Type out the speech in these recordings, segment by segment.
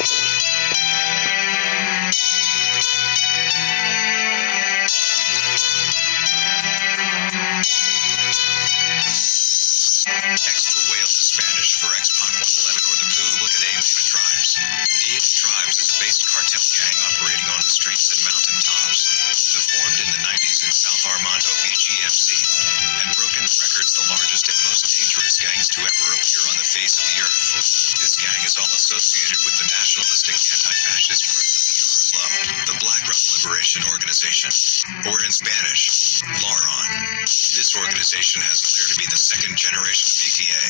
X for Wales is Spanish for X-Pac 111 or the Publican Ada Tribes. The Ada Tribes is a based cartel gang operating on the streets and mountain tops. The formed in the 90s in South Armando, BGMC, and broken records the largest and most dangerous gangs to ever appear on the face of the earth. This gang is all associated with the nationalistic anti-fascist group the Black Rum Liberation Organization, or in Spanish, LARON. This organization has flared to be the second generation of ETA.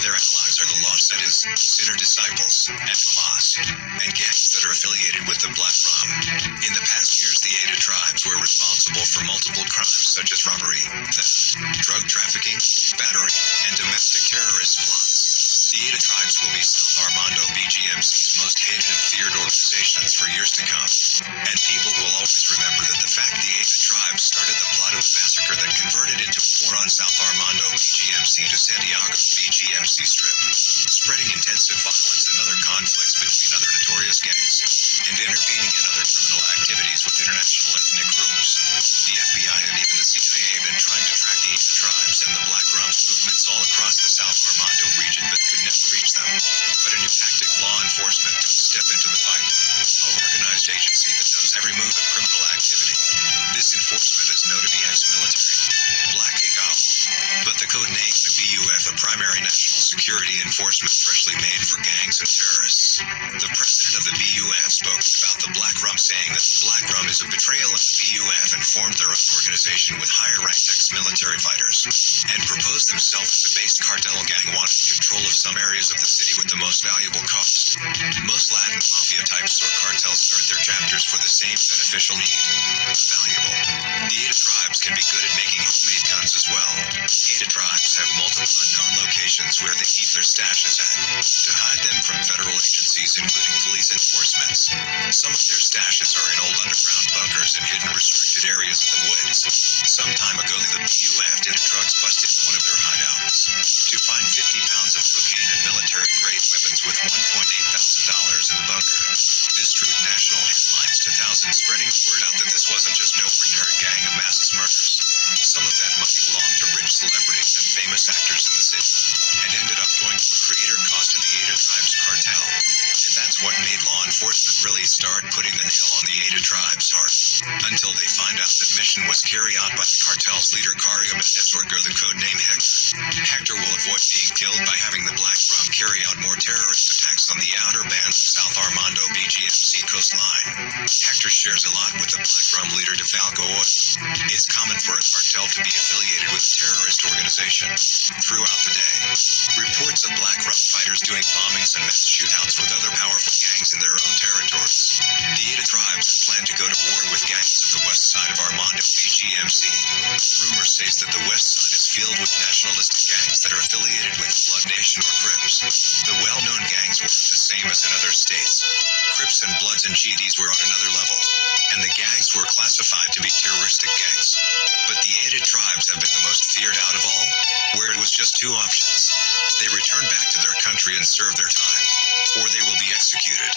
Their allies are the Los Zetas, Sinner Disciples, and Hamas, and gangs that are affiliated with the Black Rum. In the past years, the Ada Tribes were responsible for multiple crimes such as robbery, theft, drug trafficking, battery, and domestic terrorist plots. The Ada Tribes will be South Armando BGMC's most hated and feared organizations for years to come. And people will always remember that the fact the Ada Tribes started the plot of the massacre that converted into a war on South Armando BGMC to Santiago BGMC Strip, spreading intensive violence and other conflicts between other notorious gangs, and intervening in other criminal activities with international ethnic groups. The FBI and even the CIA have been trying to track the Ada Tribes and the Black Rums movements all across the South Armando region but could never reach them. But a new tactic, law enforcement, took a step into the fight. An organized agency that knows every move of criminal activity. This enforcement is known to be ex-military, Black Eagle, but the code name the BUF, a primary national security enforcement freshly made for gangs and terrorists. The president of the BUF spoke about the Black Rum, saying that the Black Rum is a betrayal of the BUF and formed their own organization with higher-ranked ex-military fighters, and proposed themselves as a based cartel gang wanting control of some areas of the city with the most valuable costs. Most Latin mafia types or cartels start their chapters for the same beneficial need, valuable. The Ada Tribes can be good at making homemade guns as well. Ada Tribes have multiple unknown locations where they keep their stashes at, to hide them from federal agencies including police enforcements. Some of their stashes are in old underground bunkers and hidden restricted areas of the woods. Some time ago the BUF did a drugs bust in one of their hideouts to find 50 pounds of cocaine and military-grade weapons with $1.8 thousand in the bunker. This drew national headlines to thousands, spreading the word out that this wasn't just no ordinary gang of mass murders. Some of that money belonged to rich celebrities and famous actors in the city, and ended up going to a creator cost to the Ada Tribes cartel. And that's what made law enforcement really start putting the nail on the Ada Tribes' heart, until they find out that mission was carried out by the cartel's leader Cario Mendez, or the codename Hector. Hector will avoid being killed by having the Black Rum carry out more terrorist attacks on the outer bands of South Armando BGMC coastline. Hector shares a lot with the Black Rum leader DeFalco Oil. It's common for a cartel to be affiliated with a terrorist organization. Throughout the day, reports of Black Rum fighters doing bombings and mass shootouts with other powerful gangs in their own territories. The Ada Tribes plan to go to war with gangs of the west side of Armando BGMC. Rumor says that the west side is filled with nationalistic gangs that are affiliated with Blood Nation or Crips. The well-known gangs were the same as in other states. Crips and Bloods and GDs were on another level, and the gangs were classified to be terroristic gangs. But the Ada Tribes have been the most feared out of all, where it was just two options. They return back to their country and serve their time, or they will be executed.